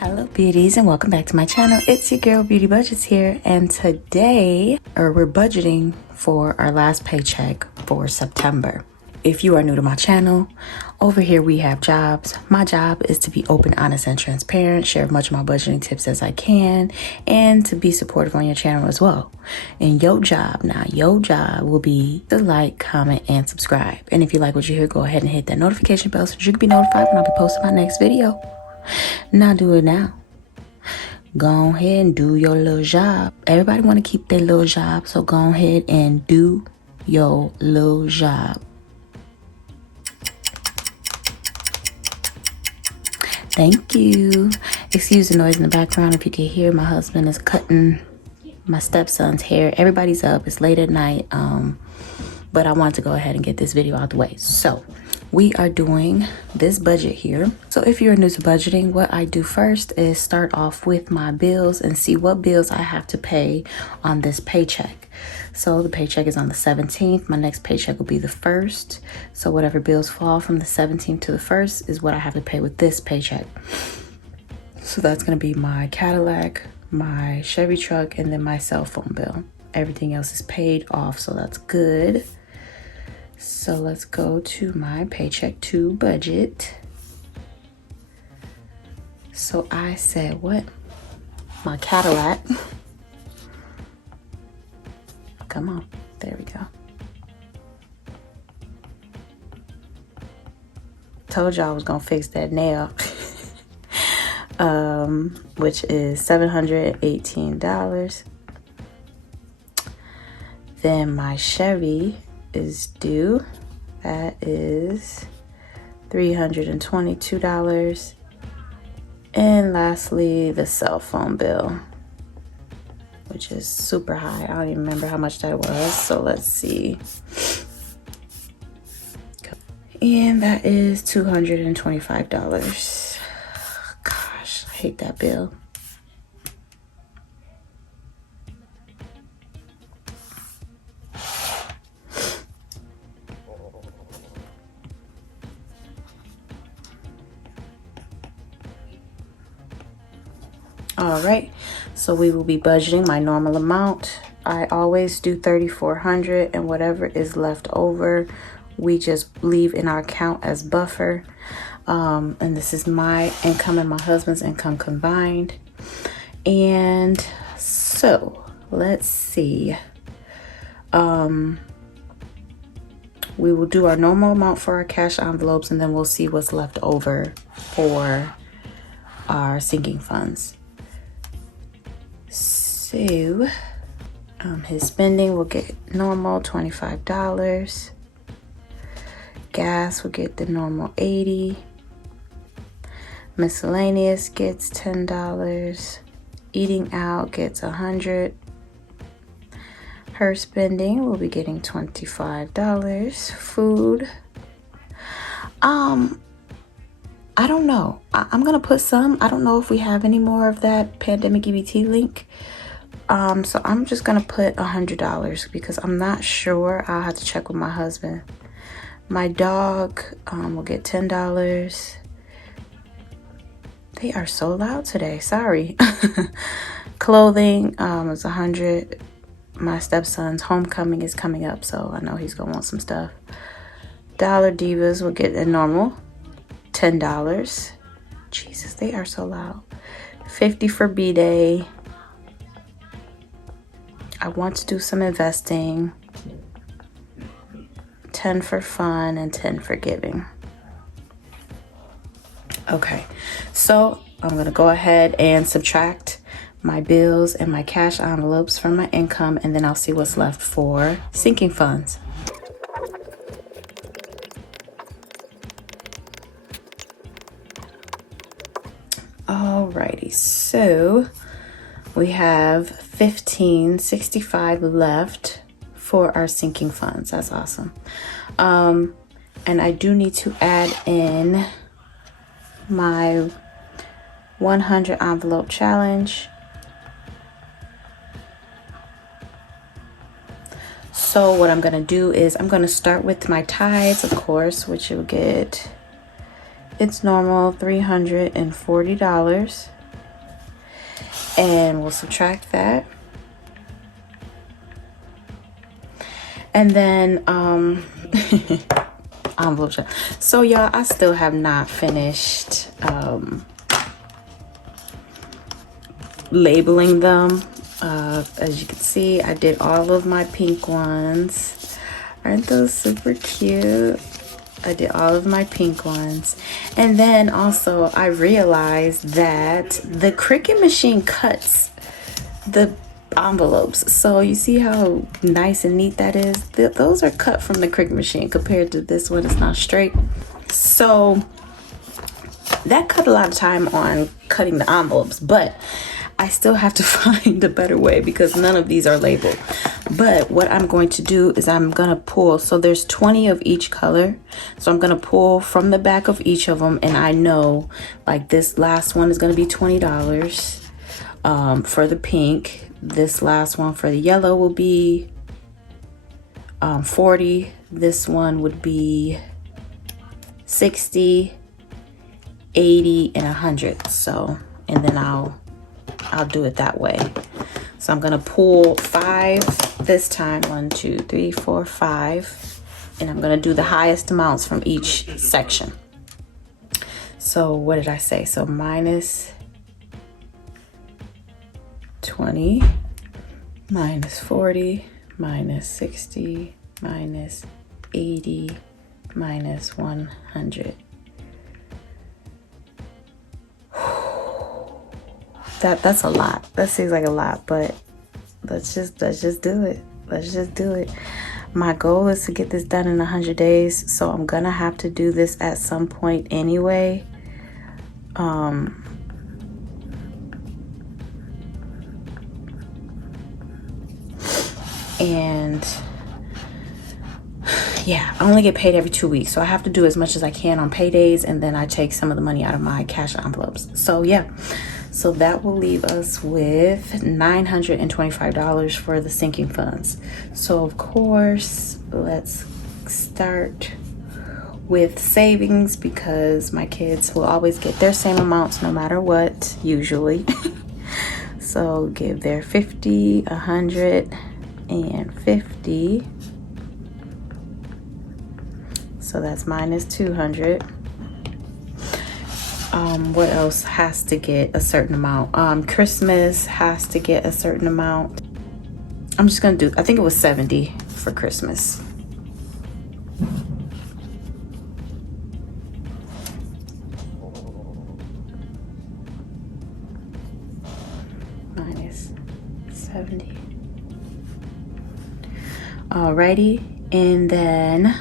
Hello beauties and welcome back to my channel. It's your girl Beauty Budgetz here, and today we're budgeting for our last paycheck for September. If you are new to my channel, over here we have jobs. My job is to be open, honest, and transparent, share as much of my budgeting tips as I can, and to be supportive on your channel as well. And your job will be to like, comment, and subscribe. And if you like what you hear, go ahead and hit that notification bell so you can be notified when I'll be posting my next video. Now do it now. Go ahead and do your little job. Everybody want to keep their little job, so go ahead and do your little job. Thank you. Excuse the noise in the background. If you can hear, my husband is cutting my stepson's hair. Everybody's up. It's late at night. But I want to go ahead and get this video out the way. So we are doing this budget here. So if you're new to budgeting, what I do first is start off with my bills and see what bills I have to pay on this paycheck. So the paycheck is on the 17th. My next paycheck will be the 1st. So whatever bills fall from the 17th to the 1st is what I have to pay with this paycheck. So that's going to be my Cadillac, my Chevy truck, and then my cell phone bill. Everything else is paid off, so that's good. So let's go to my paycheck to budget. So I said what? My Cadillac. Come on, there we go. Told y'all I was gonna fix that nail. Which is $718. Then my Chevy is due. That is $322. And lastly, the cell phone bill, which is super high. I don't even remember how much that was. So let's see. And that is $225. Gosh, I hate that bill. All right, so we will be budgeting my normal amount. I always do $3,400, and whatever is left over, we just leave in our account as buffer. And this is my income and my husband's income combined. And so let's see. We will do our normal amount for our cash envelopes, and then we'll see what's left over for our sinking funds. So his spending will get normal $25. Gas will get the normal $80. Miscellaneous gets $10. Eating out gets $100. Her spending will be getting $25. Food, I don't know. I'm gonna put some. I don't know if we have any more of that pandemic EBT link. So I'm just gonna put $100 because I'm not sure. I'll have to check with my husband. My dog will get $10. They are so loud today. Sorry. Clothing is $100. My stepson's homecoming is coming up, so I know he's gonna want some stuff. Dollar Divas will get a normal $10. Jesus, they are so loud. $50 for B-Day. I want to do some investing. $10 for fun and $10 for giving. Okay, so I'm gonna go ahead and subtract my bills and my cash envelopes from my income, and then I'll see what's left for sinking funds. Alrighty, so we have $15.65 left for our sinking funds. That's awesome. And I do need to add in my 100 envelope challenge. So what I'm gonna do is I'm gonna start with my tithes, of course, which you'll get, it's normal $340. and we'll subtract that. And then envelope check. So y'all, I still have not finished labeling them. As you can see, I did all of my pink ones. Aren't those super cute? I did all of my pink ones. And then also I realized that the Cricut machine cuts the envelopes. So you see how nice and neat that is? Those are cut from the Cricut machine compared to this one. It's not straight. So that cut a lot of time on cutting the envelopes, but I still have to find a better way because none of these are labeled. But what I'm going to do is I'm going to pull. So there's 20 of each color. So I'm going to pull from the back of each of them. And I know like this last one is going to be $20 for the pink. This last one for the yellow will be 40. This one would be 60, 80, and 100. So, and then I'll do it that way. So I'm gonna pull 5 this time. 1, 2, 3, 4, 5. And I'm gonna do the highest amounts from each section. So what did I say? So minus 20, minus 40, minus 60, minus 80, minus 100. That's a lot. That seems like a lot, but let's just do it. Let's just do it. My goal is to get this done in 100 days, so I'm gonna have to do this at some point anyway. And yeah, I only get paid every 2 weeks, so I have to do as much as I can on paydays, and then I take some of the money out of my cash envelopes. So yeah. So that will leave us with $925 for the sinking funds. So of course, let's start with savings because my kids will always get their same amounts no matter what, usually. So give their 50, 150. So that's minus 200. What else has to get a certain amount? Christmas has to get a certain amount. I'm just gonna do, I think it was 70 for Christmas. Minus 70. Alrighty, and then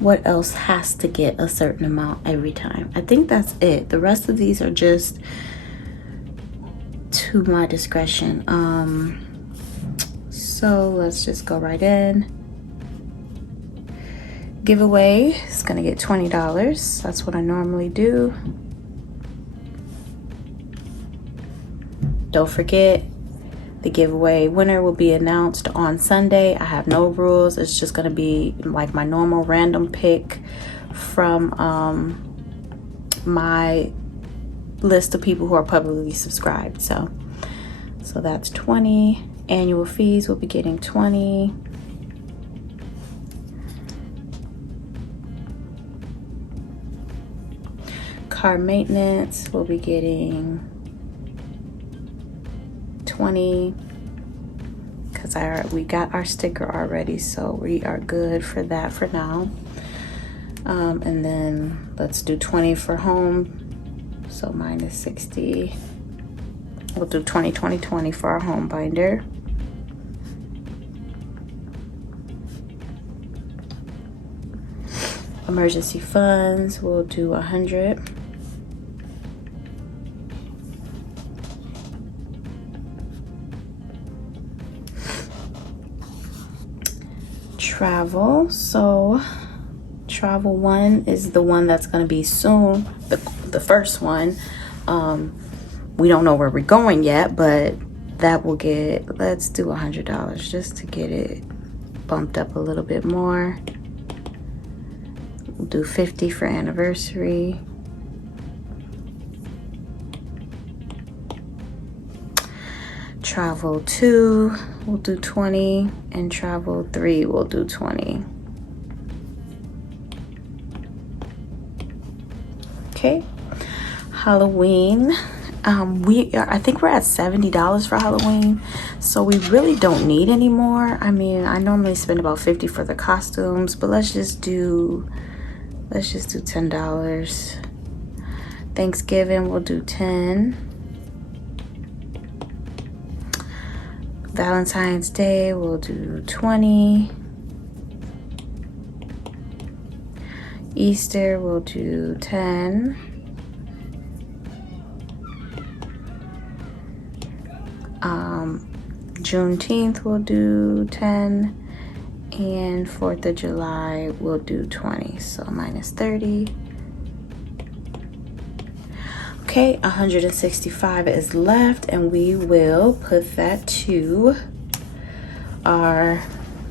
what else has to get a certain amount every time? I think that's it. The rest of these are just to my discretion. So let's just go right in. Giveaway is gonna get $20. That's what I normally do. Don't forget, the giveaway winner will be announced on Sunday. I have no rules. It's just gonna be like my normal random pick from my list of people who are publicly subscribed. So that's 20. Annual fees will be getting 20. Car maintenance will be getting 20 because we got our sticker already, so we are good for that for now. And then let's do 20 for home, so minus 60. We'll do 20 20 20 for our home binder. Emergency funds, we'll do 100. Travel, so travel 1 is the one that's going to be soon, the first one. We don't know where we're going yet, but that will get, let's do $100 just to get it bumped up a little bit more. We'll do 50 for anniversary. travel 2 we'll do 20, and travel 3 we'll do 20. Okay, Halloween. I think we're at $70 for Halloween, so we really don't need any more. I mean, I normally spend about $50 for the costumes, but let's just do $10. Thanksgiving, we'll do 10. Valentine's Day, we'll do 20. Easter, we'll do 10. Juneteenth, we'll do 10. And 4th of July, we'll do 20. So minus 30. Okay, 165 is left, and we will put that to our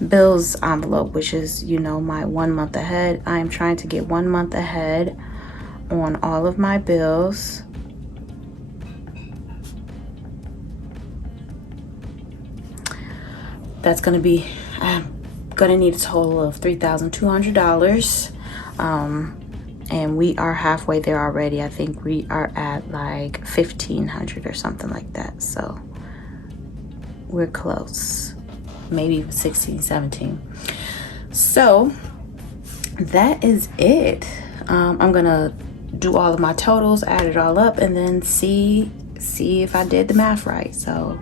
bills envelope, which is, you know, my 1 month ahead. I am trying to get 1 month ahead on all of my bills. That's gonna be, I'm gonna need a total of $3,200. And we are halfway there already. I think we are at like 1,500 or something like that. So we're close, maybe 16, 17. So that is it. I'm gonna do all of my totals, add it all up, and then see if I did the math right. So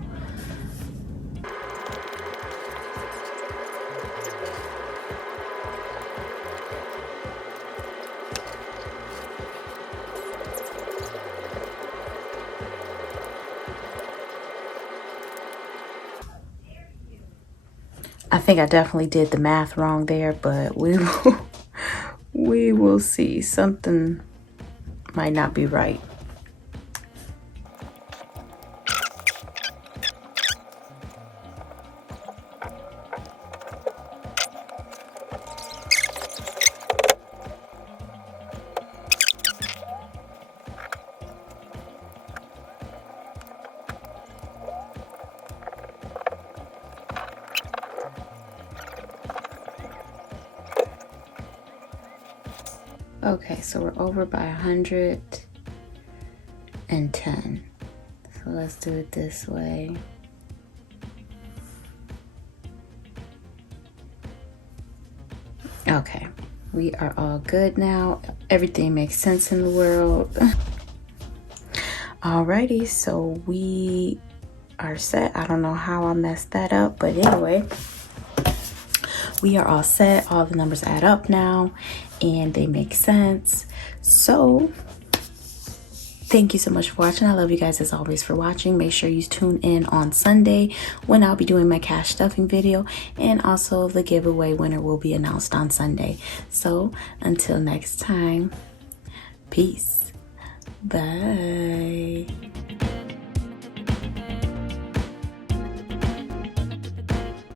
I think I definitely did the math wrong there, but we will see. Something might not be right. Okay, so we're over by 110. So let's do it this way. Okay, we are all good now. Everything makes sense in the world. Alrighty, so we are set. I don't know how I messed that up, but anyway, we are all set. All the numbers add up now and they make sense. So thank you so much for watching. I love you guys as always for watching. Make sure you tune in on Sunday when I'll be doing my cash stuffing video, and also the giveaway winner will be announced on Sunday. So until next time, peace. Bye.